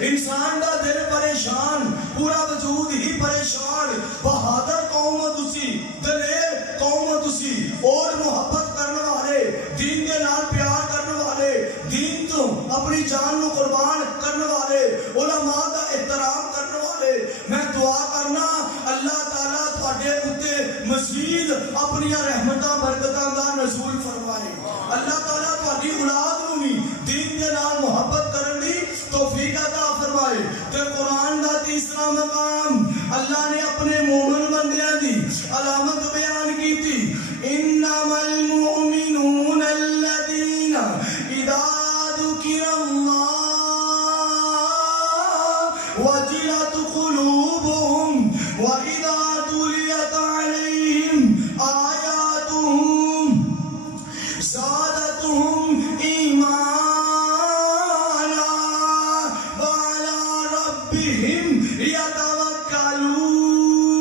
انسان دا دل پریشان، پورا وجود ہی پریشان، بہادر قوم تسی، دلیر قوم تسی، اور محبت کرنے والے، دین دے نال پیار کرنے والے، دین تو اپنی جان نو قربان کرنے والے، علماء دا احترام کرنے والے، میں دعا کرنا اللہ تعالیٰ تواڈے اُتے مزید اپنی رحمتاں برکتاں دا نزول فرمائے، اللہ تعالیٰ تواڈی اولاد نو بھی دین دے نال محبت کرن دی توفیق عطا فرمائے۔ تے قرآن دا تیسرا مقام اللہ نے اپنے مومن بندیاں دی علامت بیان کی تھی، انما المؤمنون الذین اذا ذکر اللہ وجلت قلوبهم واذا تلیت علیہم آیاتهم زادتهم ایمانا وعلی ربهم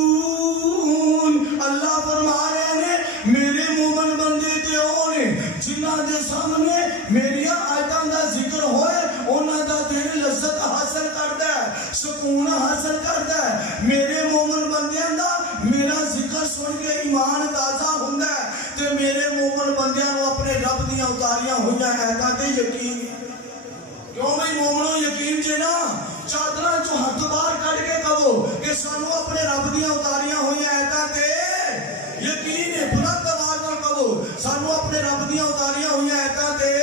یتوکلون۔ اللہ فرما رہے ہیں میرے مومن بندے تے ہونے جنہاں دے سامنے میری آیتاں دا ذکر ہوئے انہاں دا دل لذت حاصل کردا ہے، سکون حاصل کردا ہے، میرے مومن بندیاں دا میرا ذکر سن کے ایمان تازہ ہوندا ہے تے میرے مومن بندیاں نو اپنے رب دیاں اتاریاں ہوئیاں آیتاں تے یقین۔ کیوں بھئی مومنوں یقین جے نا چادراں چوں ہاتھ باہر کر کے کہو کہ سانو اپنے رب دیاں اتاریاں ہوئیاں آیتاں تے یقین ہے، بلند آواز نال کہو سانو اپنے رب دیاں اتاریاں ہوئیاں آیتاں تے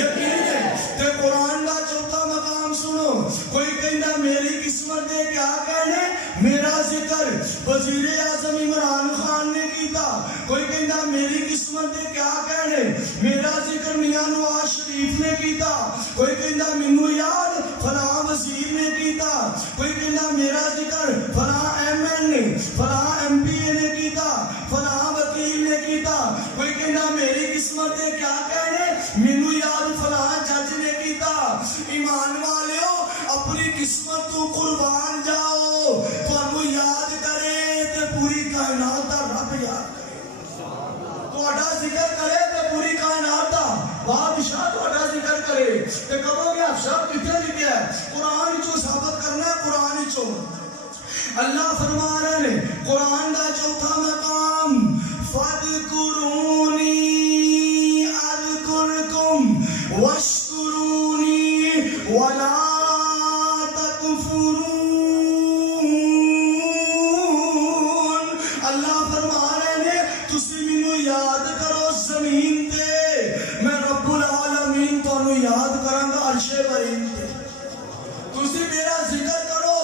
یقین ہے۔ تے قرآن دا چوتھا مقام سنو، کوئی کہندا میری قسمت دے کیا کہنے، میرا ذکر وزیر اعظم عمران خان نے کیتا، کوئی کہندا میری قسمت دے کیا کہنے، میرا ذکر میاں نواز شریف نے کیتا، کوئی کہندا مینوں یاد فلاں وزیر نے کیتا، کوئی کہندا میرا ذکر فلاں ایم این نے، فلاں ایم پی اے نے کیتا، فلاں وکیل نے کیتا، کوئی کہندا میری قسمت دے کیا کہنے، مینوں یاد فلاں جج نے کیتا۔ ایمان والیو اپنی قسمت تو قربان جاؤ، تانوں یاد کرے تے پوری کائنات دا رب یاد کرے، تہاڈا ذکر کرے تے پوری کائنات دا بادشاہ تہاڈا ذکر کرے تے کہو گے افسر کتنے لکھیا ہے، قرآن چوں ثابت کرنا ہے، قرآن چوں۔ اللہ فرما رہے ہیں قرآن دا چوتھا مقام فَاذْكُرُونِي أَذْكُرْكُمْ وَاشْكُرُونِي وَلَا تَكْفُرُونَ۔ اللہ فرما رہے ہیں تسی مینوں یاد کرو زمین تے، میں رب العالمین تانوں یاد کراں گا عرش برین تے، تسی میرا ذکر کرو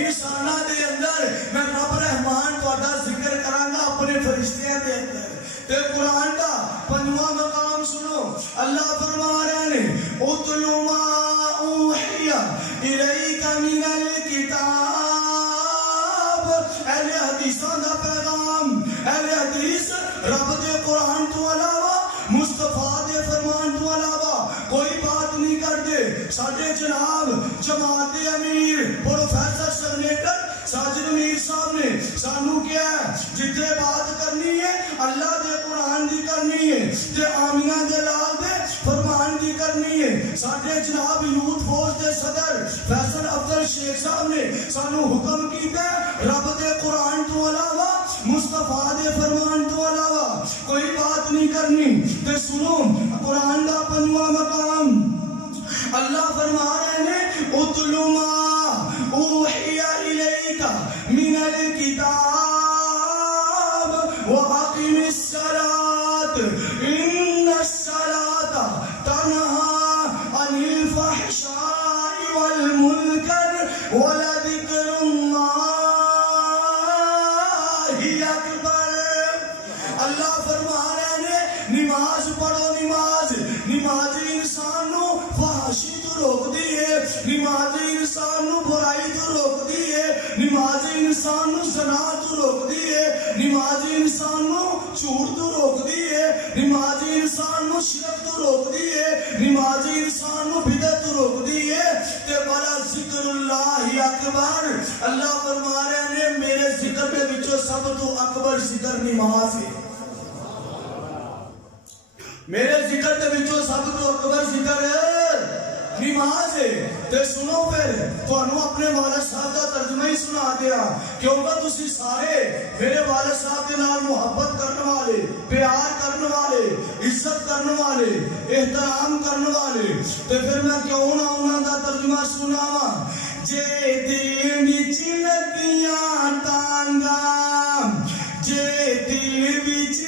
انساناں دے اندر، میں رب رحمان تہاڈا ذکر کراں گا اپنے فرشتیاں دے اندر۔ تے قرآن دا پنجواں مقام سنو، اللہ فرما رہے ہیں اتل ما اوحی الیک من الکتاب، اہل حدیثاں دا پیغام، اہل حدیث رب دے قرآن تو علاوہ مصطفیٰ دے فرمان تو علاوہ کوئی بات نہیں کرتے۔ ساڈے جناب جماعت دے امیر پروفیسر سینیٹر ساجد میر صاحب نے سانو کیا ہے جتنے بات کرنی ہے اللہ دے قرآن دی کرنی ہے تے آمینہ دے لال دے فرمان دی کرنی ہے۔ ساڈے جناب یوتھ فورس دے صدر فیصل افضل شیخ صاحب نے سانو حکم کیتا ہے رب دے قرآن تو علاوہ مصطفیٰ دے فرمان تو علاوہ کوئی بات نہیں کرنی۔ تے سنو قرآن دا پنجواں مقام اللہ فرما رہے ہیں اتل ما اوحی الیک من الکتاب واقم الصلاۃ ان الصلاۃ تنہی عن الفحشاء والمنکر ولذکر اللہ اکبر۔ اللہ فرما رہے ہیں نماز پڑھو، نماز انسان نو فحاشی تو روک دی ہے، نماز انسان نو برائی تو روک دی ہے، نماز انسان نو زنا تو روک دی ہے، نماز انسان نو جھوٹ تو روک دی ہے، نماز انسان نو شرک تو روک دی ہے، نماز انسان نو بدعت تو روک دی ہے۔ تے والا ذکر اللہ اکبر، اللہ فرما رہے ہیں میرے ذکر دے وچوں سب تو اکبر ذکر نماز ہے، میرے ذکر دے وچوں سب تو اکبر ذکر نماز ہے۔ تے سنو پھر تانوں اپنے والد صاحب دا ترجمہ ہی سنا دیا کیونکہ تسی سارے میرے والد صاحب دے نال محبت کرنے والے پیار کرنے والے عزت کرنے والے احترام کرنے والے تے پھر میں کیوں نہ انہاں دا ترجمہ سناواں جے دل وچ لگیاں تانگاں جے دل وچ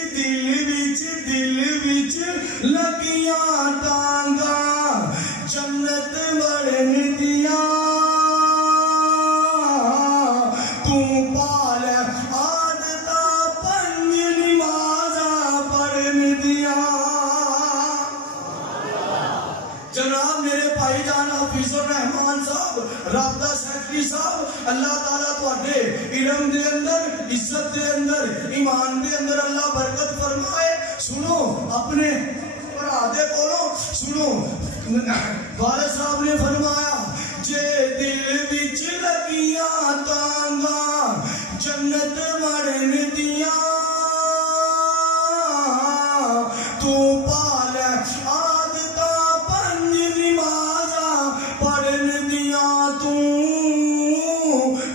لگیاں تانگاں جنت بڑھن دیاں تو پال عادتہ پنج نمازاں پڑھن دیاں جناب میرے بھائی جان حافظ الرحمان صاحب رابطہ سیکٹری صاحب اللہ تعالیٰ تواڈے علم دے اندر عزت دے اندر ایمان دے اندر اللہ برکت فرمائے سنو اپنے بھرا دے کولوں سنو والد صاحب نے فرمایا جے دل وچ لگیاں تانگاں جنت بڑھن دیاں تو پال عادتاں پنج نمازاں پڑھن دیاں تو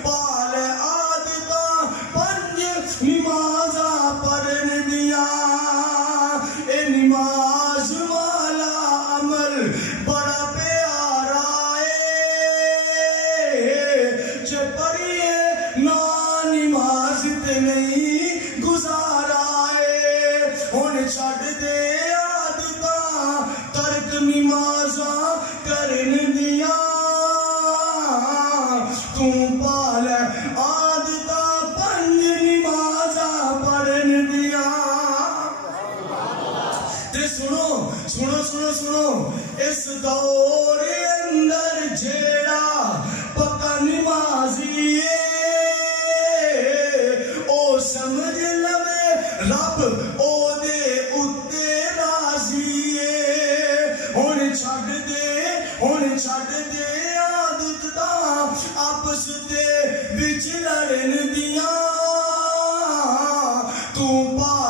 پال عادتاں پنج نمازاں پڑھن دیاں اے نماز والا عمل بڑا پیارا ہے جے پڑھیے نا نماز تے نہیں گزارا ہے ہن چھڈ دے عادتاں ترک نمازاں کرن دیاں تو پال عادتاں پنج نمازاں پڑھن دیاں تے سنو سنو سنو سنو اس دور اندر جیڑا پکا نمازی او سمجھ لوے رب او دے اتے راضی ہن چھڈ دے عادت دا آپس دے وچ لڑن دیاں تو پا